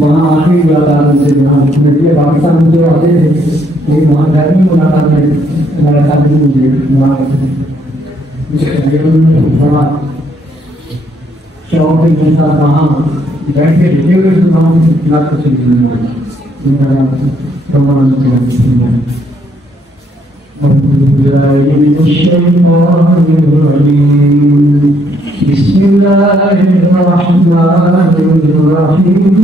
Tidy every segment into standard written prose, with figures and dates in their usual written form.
وہاں آخری ملاقات مجھے میڈیا پاکستان میں جو آتے تھے لیکن وہاں گرمی ملاقات میں ملاقات نہیں مجھے وہاں بڑا شوق ہے وہاں بیٹھ کے لکھے ہوئے سناؤں بات کو بسم الله الرحمن الرحيم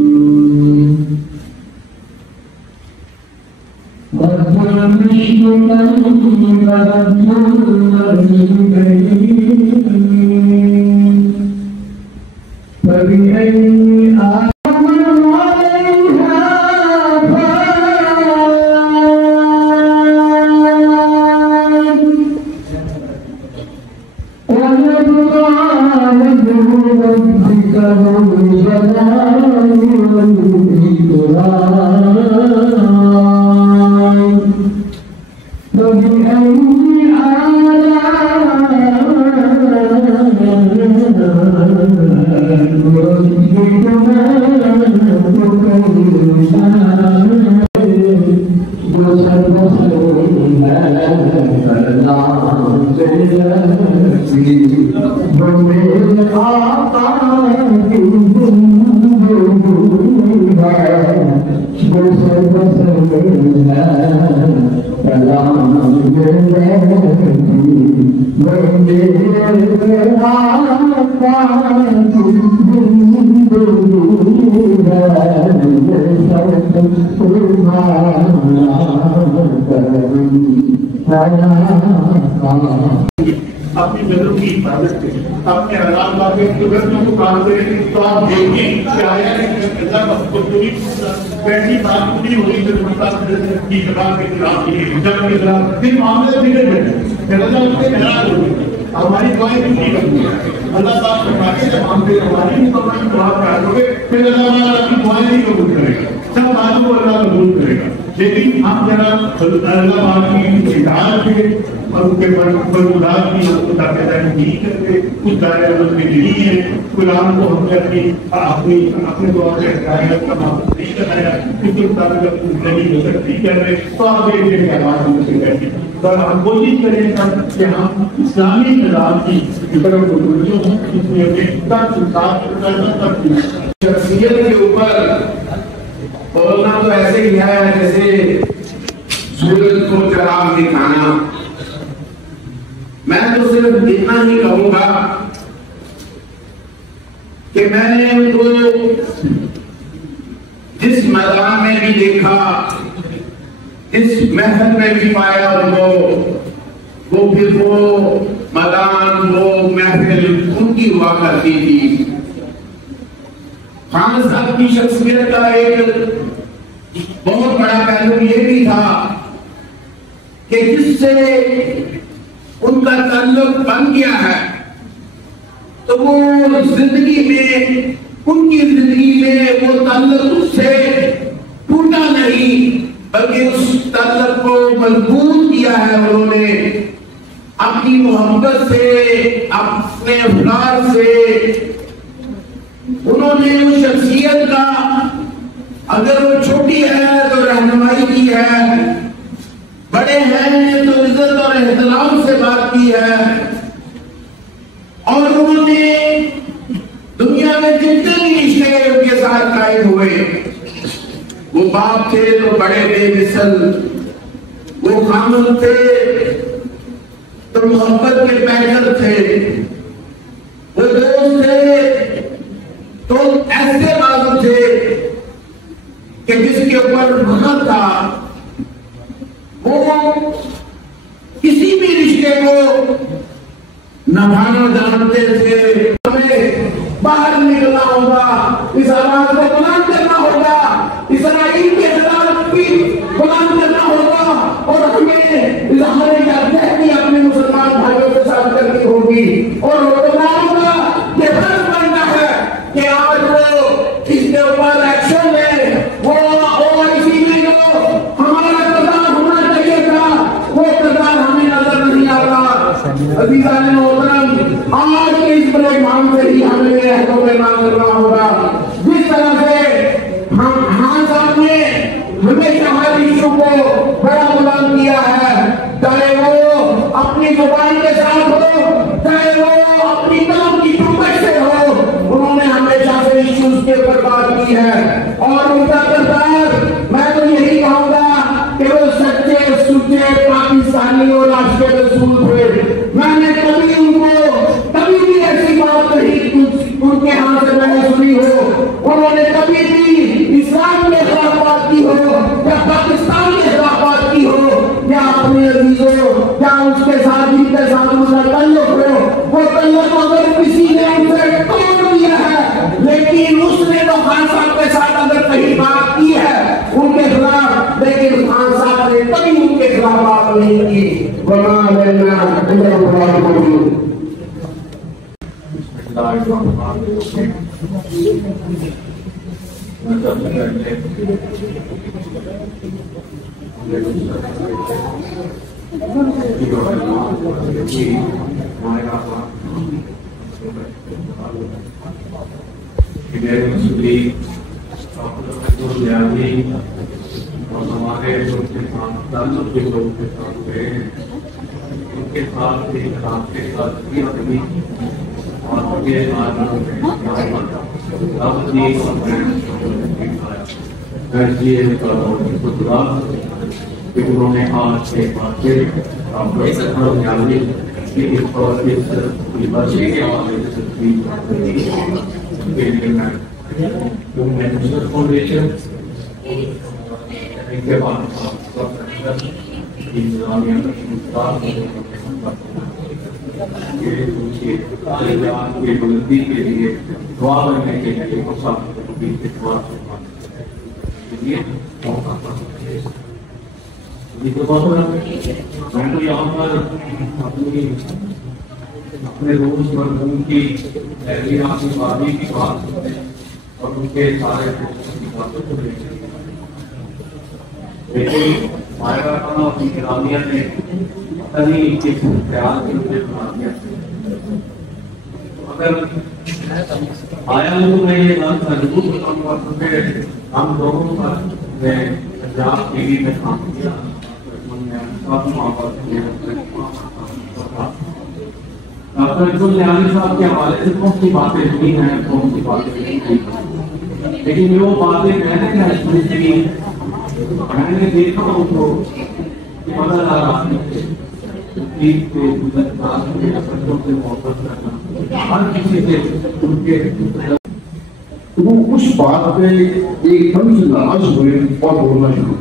رب المشرقين ورب المغربين فبأي اپنی جگہوں کی حفاظت کریں، اپنے حلال باقی قدرتوں کو کام کریں تو آپ دیکھیں کہ آیا اللہ کا خودی پہلی بات پوری ہوئی تو کی زبان کے خلاف کی جنگ کے خلاف پھر معاملے بگڑ گئے، پھر اللہ اس سے ناراض ہو گئے، ہماری دعائیں پوری کرنی ہے۔ اللہ تعالیٰ فرماتے ہیں جب ہم سے ہماری مکمل دعا کرو گے پھر اللہ تعالیٰ اپنی دعائیں نہیں قبول کرے گا، سب باتوں کو اللہ قبول کرے گا۔ لیکن ہم ذرا اللہ پاک کی اطاعت کے اور ان کے برخلاف کی ہم کو تاکیداری نہیں کرتے، کچھ دائرہ عمل میں نہیں ہے، قرآن کو ہم نے اپنے دعا کے ہدایت کا معاملہ نہیں کرایا، اس کے مطابق اپنی زندگی بسر نہیں کر رہے، تو آپ دیکھ لیں کہ آواز ہم سے کہتے ہیں۔ اور ہم کوشش کریں کہ ہم اسلامی نظام کی طرف متوجہ ہوں، جس میں ہمیں تک شخصیت کے اوپر بولنا تو ایسے ہی ہے جیسے سورج کو چراغ دکھانا۔ میں تو صرف اتنا ہی کہوں گا کہ میں نے ان کو جس میدان میں بھی دیکھا، اس محفل میں بھی پایا، وہ پھر وہ میدان، وہ محفل ان کی ہوا کرتی تھی۔ خان صاحب کی شخصیت کا ایک بہت بڑا پہلو یہ بھی تھا کہ جس سے ان کا تعلق بن گیا ہے تو وہ زندگی میں، ان کی زندگی میں وہ تعلق اس سے ٹوٹا نہیں بلکہ اس تعلق کو مضبوط کیا ہے۔ انہوں نے اپنی محبت سے، اپنے افکار سے انہوں نے اس شخصیت کا، اگر وہ چھوٹی ہے تو رہنمائی کی ہے، بڑے ہیں تو عزت اور احترام سے بات کی ہے، اور انہوں نے دنیا میں جتنے بھی رشتے ان کے ساتھ قائم ہوئے، وہ باپ تھے تو بڑے بے مثل، وہ خامن تھے تو محبت کے پیکر تھے، وہ دوست تھے تو ایسے بازو تھے کہ جس کے اوپر محبت تھا وہ کسی بھی رشتے کو نبھانا جانتے تھے۔ ہمیں باہر نکلنا ہوگا، اس آواز کو بلند کرنا ہوگا، اسرائیل کے خلاف بھی بلند کرنا ہوگا، اور ہمیں اظہار یکجہتی اپنے مسلمان بھائیوں کے ساتھ کرنی ہوگی، اور حکمرانوں کا یہ فرض بننا ہے کہ آج وہ اس کے اوپر ایکشن لے۔ وہ OIC میں جو ہمارا کردار ہونا چاہیے تھا وہ کردار ہمیں نظر نہیں آ رہا۔ عزیزان محترم، آج کے اس بڑے کام سے ہی ہمیں عہد و پیمان کرنا ہوگا۔ علی اور عاشق رسول تھے. میں نے کبھی ان کو کبھی بھی ایسی بات نہیں ان کے ہاں سے میں نے سنی ہو. انہوں نے کبھی بھی اسلام کے خلاف بات کی ہو یا پاکستان کے خلاف بات کی ہو یا اپنے عزیزوں یا اس کے ساتھ جن کے ساتھ ان کا تعلق ہو وہ تعلق اگر کسی نے ان سے توڑ دیا ہے لیکن اس نے تو خان صاحب کے ساتھ اگر کہیں بات کی ہے ان کے خلاف لیکن خان صاحب نے کبھی ان کے خلاف بات نہیں کی. وما لنا الا الله. اور ہمارے جو تعلق کے لوگ کے ساتھ ہوئے ان کے ساتھ آپ کے ساتھ کیا کبھی اور یہ انہوں نے آج کے بعد فاؤنڈیشن کے بعد کی بلندی کے لیے دعا کرنے کے لیے میں تو یہاں پر اپنے روز مرحوم کی اہلیہ کی بابی کی بات اور ان کے سارے باتوں کو لیکن مائرہ خانہ اپنی گرامیہ نے تنی کے خیال کے مجھے بنا دیا. اگر آیا ہوں میں یہ بات ضرور بتاؤں گا کیونکہ ہم لوگوں پر میں پنجاب ٹی وی میں کام کیا ڈاکٹر اقبال نیالی صاحب کے حوالے سے بہت سی باتیں ہوئی ہیں بہت سی باتیں نہیں ہوئی لیکن وہ باتیں میں نے محسوس کی میں نے دیکھا ان کو کہ مدد آ رہا ہے بچوں سے محبت کرنا ہر کسی سے ان کے وہ اس بات پہ ایک دم سے ناراض ہوئے اور بولنا شروع.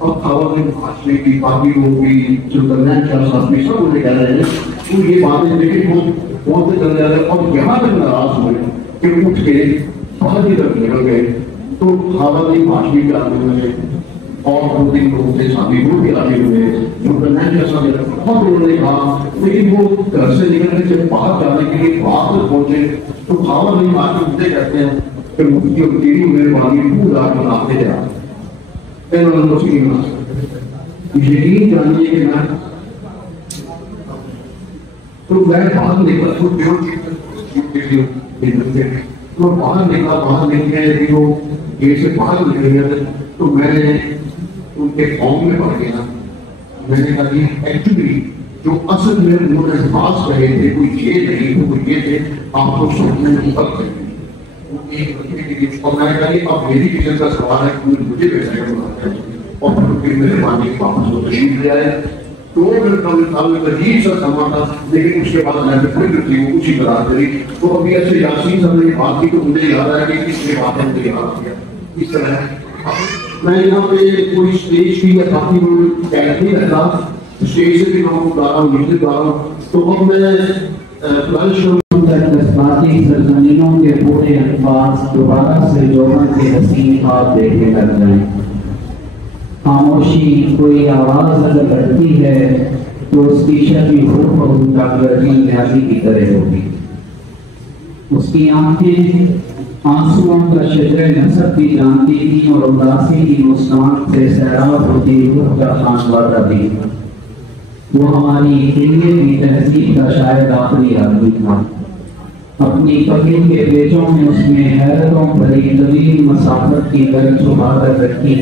اب خواتین معاشرے کی باقی لوگ بھی جو درمیان چار ساتھ میں سب انہیں کہہ رہے ہیں تو یہ باتیں لیکن وہ بہت سے چل رہے ہیں اور یہاں تک ناراض ہوئے کہ اٹھ کے باہر کی طرف نکل گئے. تو خواتین معاشرے کے آتے ہوئے اور دو تین لوگوں سے شادی وہ بھی آتے ہوئے جو درمیان چار ساتھ بہت انہوں نے کہا لیکن وہ گھر سے نکل کے جب باہر جانے کے لیے باہر تک پہنچے تو خواتین معاشرے مجھے کہتے ہیں کہ مفتی اور تیری مہربانی پورا بناتے جا یقین جانیے کہ میں تو میں باہر نکلا تو باہر نکلے وہ گیٹ سے باہر نکل گیا تو میں نے ان کے قوم میں پڑھ گیا. میں نے کہا کہ ایکچولی جو اصل میں انہوں نے بات کہے تھے کوئی یہ نہیں وہ یہ تھے آپ کو سوچنے میں فرق ہے. اور میں نے کہا کہ اب میری کچن کا سوال ہے کہ مجھے بیٹھنے کا اور پھر مہربانی واپس وہ تشریف لے آئے. 2 منٹ کا عجیب سا سما تھا لیکن اس کے بعد میں پھر تھی وہ اسی طرح کری. تو ابھی ایسے یاسین صاحب نے بات کی تو مجھے یاد آیا کہ کس نے بات مجھے یاد کیا اس طرح. میں یہاں پہ کوئی اسٹیج کی یا کافی ٹیلنٹ نہیں رکھتا اسٹیج سے بھی میں گا رہا ہوں میوزک گا رہا ہوں. تو اب میں جذباتی سرزمینوں کے پورے الفاظ دوبارہ سے جوہر کے حسین خواب دیکھنے لگ جائیں. خاموشی کوئی آواز اگر کرتی ہے تو اس کی شکل خوب ڈاکٹر اقبال نیازی کی طرح ہوگی. اس کی آنکھیں آنسوؤں کا شجر نصب بھی جانتی تھیں اور اداسی کی مسکان سے سیراب ہوتی روح کا خانوادہ بھی. وہ ہماری علم کی تہذیب کا شاید آخری آدمی تھا. اپنی فقیر کے پیچوں میں اس نے حیرتوں بھری طویل مسافت کی گرد چھپا کر رکھی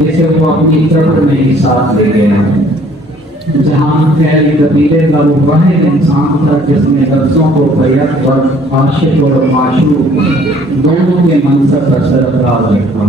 جسے وہ اپنی قبر میں ہی ساتھ لے گیا. جہان خیری قبیلے کا وہ واحد انسان تھا جس نے لفظوں کو بیعت اور عاشق اور معشوق دونوں کے منصب پر سرفراز رکھا.